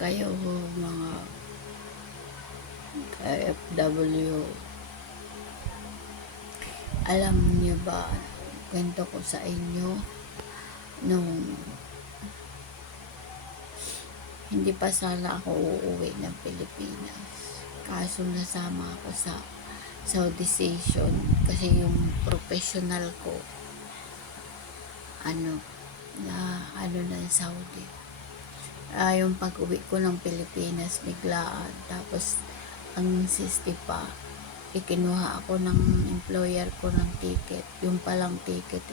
kayo mga OFW, alam niyo ba, kwento ko sa inyo, nung hindi pa sana ako uuwi ng Pilipinas, kaso nasama ako sa Saudization kasi yung professional ko ng Saudi. Yung pag-uwi ko ng Pilipinas biglaan, tapos ang sisti pa, ikinuha ako ng employer ko ng ticket. Yung palang ticket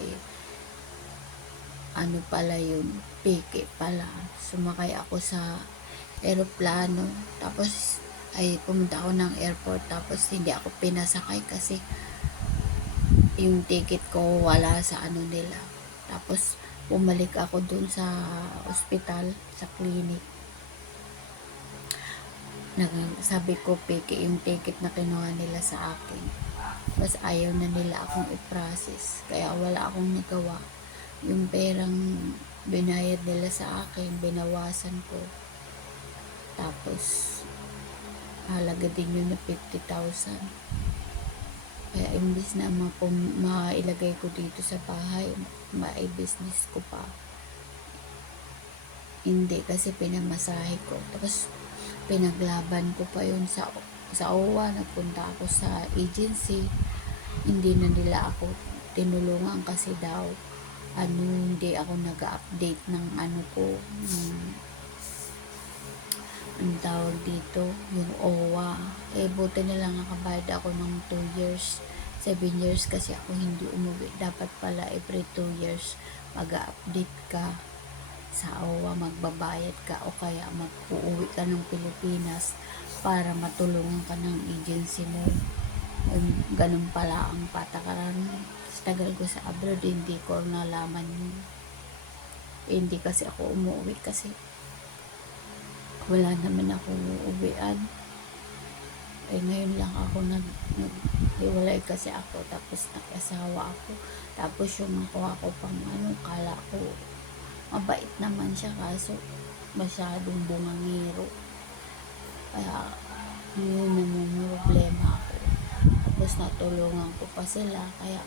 pala yun, peke pala. Sumakay ako sa eroplano, tapos pumunta ako ng airport, tapos hindi ako pinasakay kasi yung ticket ko wala sa nila. Tapos bumalik ako dun sa ospital, sa clinic. Sabi ko peke yung ticket na kinuha nila sa akin. Mas ayaw na nila akong i-process, kaya wala akong nagawa. Yung perang binayad nila sa akin, binawasan ko. Tapos halaga din yun na 50,000. Kaya imbis na mailagay ko dito sa bahay, mai-business ko pa, hindi, kasi pinamasahe ko. Tapos pinaglaban ko pa yun sa OWA. Nagpunta ako sa agency, hindi na nila ako tinulungan kasi daw hindi ako nag-update ng ko, ang tawag dito, yung OWA. Buti na lang nakabayad ako ng 2 years, 7 years kasi ako hindi umuwi. Dapat pala every 2 years mag-update ka sa OWA, magbabayad ka, o kaya mag-uuwi ka ng Pilipinas para matulungan ka ng agency mo. Ganun pala ang patakaran. Tagal ko sa abroad, hindi ko nalaman yun. Hindi kasi ako umuwi kasi wala naman ako uuwian. Ngayon lang ako naghiwalay kasi ako, tapos nag-asawa ako. Tapos yung nakuha ko pang kala ko mabait naman siya, kaso masyadong bungangiro. Kaya yun naman problema ako. Tapos natulungan ko pa sila, kaya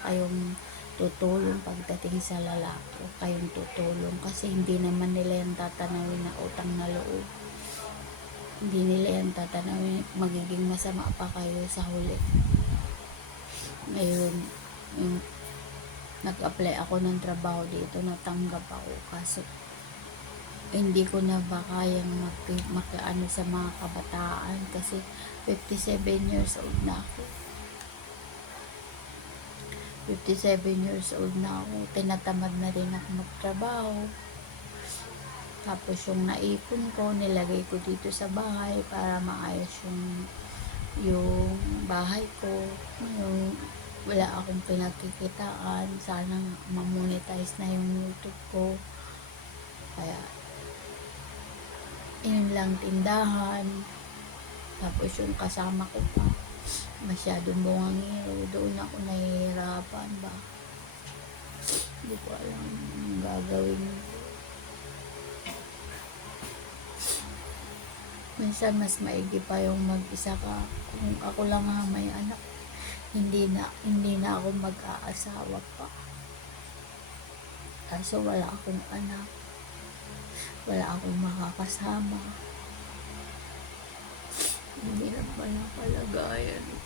kayong tutulong pagdating sa lalaki, kayong tutulong, kasi hindi naman nila yan tatanawin na utang na loob. Hindi nila yan tatanawin magiging masama pa kayo sa huli. Ngayon, yung nag-apply ako ng trabaho dito, natanggap ako, kaso hindi ko na ba kayang makiano sa mga kabataan kasi 57 years old na ako. 57 years old na ako, tinatamad na rin ako magtrabaho. Tapos yung naipon ko, nilagay ko dito sa bahay para maayos yung bahay ko. Yung wala akong pinagkikitaan, sana ma-monetize na yung YouTube ko. Kaya yun lang, tindahan. Tapos yung kasama ko pa, masyadong bungangiro, doon ako nahihirapan ba. Hindi ko alam ang gagawin. Minsan mas maigi pa yung mag-isa ka. Kung ako lang may anak, hindi na ako mag-aasawa pa. Kaso wala akong anak, wala akong makakasama. Hindi na pala kalagayan ko.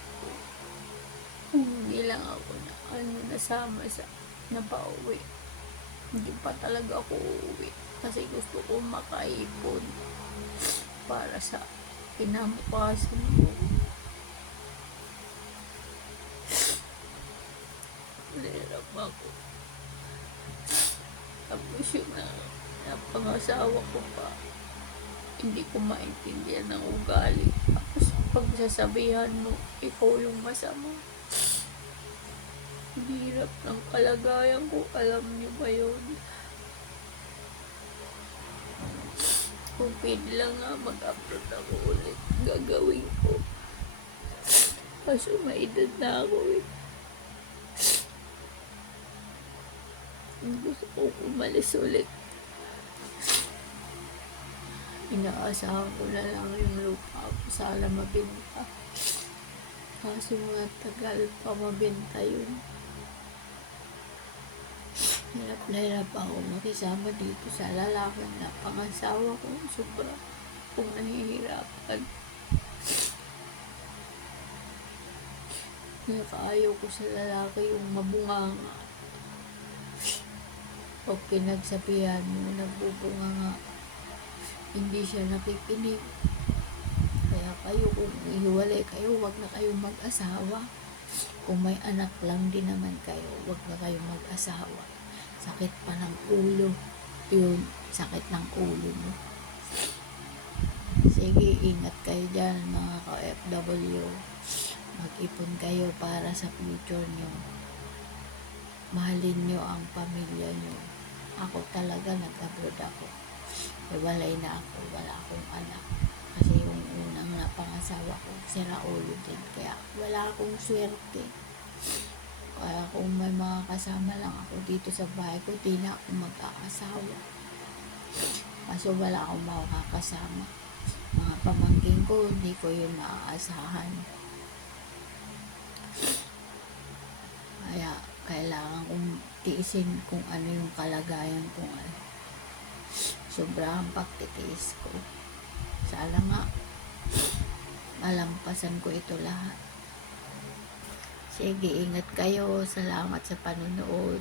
Hindi lang ako nasama sa napauwi. Hindi pa talaga ako uuwi kasi gusto ko makaipon para sa kinabukasan ko. Nahirap ako. Tapos yung napangasawa ko pa, hindi ko maintindihan ng ugali. Tapos pagsasabihan mo, ikaw yung masama. Hirap ng kalagayan ko, alam niyo ba yun? Kung pwede lang nga mag-upload ako ulit, gagawin ko. Kaso may edad na ako Gusto ko umalis ulit. Inaasahan ko na lang yung lupa ko sana mabenta. Kaso matagal pa mabenta yun. Hirap na hirap ako makisama dito sa lalaki na pangasawa ko. Sobra akong nahihirapan. Nakaayaw ko sa lalaki yung mabunganga. Pag pinagsabihan mo, nagbubunganga, hindi siya nakikinig. Kaya kayo, kung ihiwalay kayo, wag na kayong mag-asawa. Kung may anak lang din naman kayo, wag na kayong mag-asawa. Sakit pa ng ulo. Yun, sakit ng ulo mo. Sige, ingat kayo dyan mga ka-FW. Mag-ipon kayo para sa future nyo. Mahalin nyo ang pamilya nyo. Ako talaga, nag-abroad ako. Iwalay na ako, wala akong anak. Kasi yung unang napangasawa ko, sira ulo din. Kaya wala akong swerte. Kaya kung may mga kasama lang ako dito sa bahay ko, di na ako mag-aasawa. Kaso wala akong makakasama. Mga pamangkin ko, hindi ko yun maaasahan. Kaya kailangan kong tiisin kung ano yung kalagayan ko. Sobrang pagtitiis ko. Sana nga malampasan ko ito lahat. Sige, ingat kayo. Salamat sa panonood.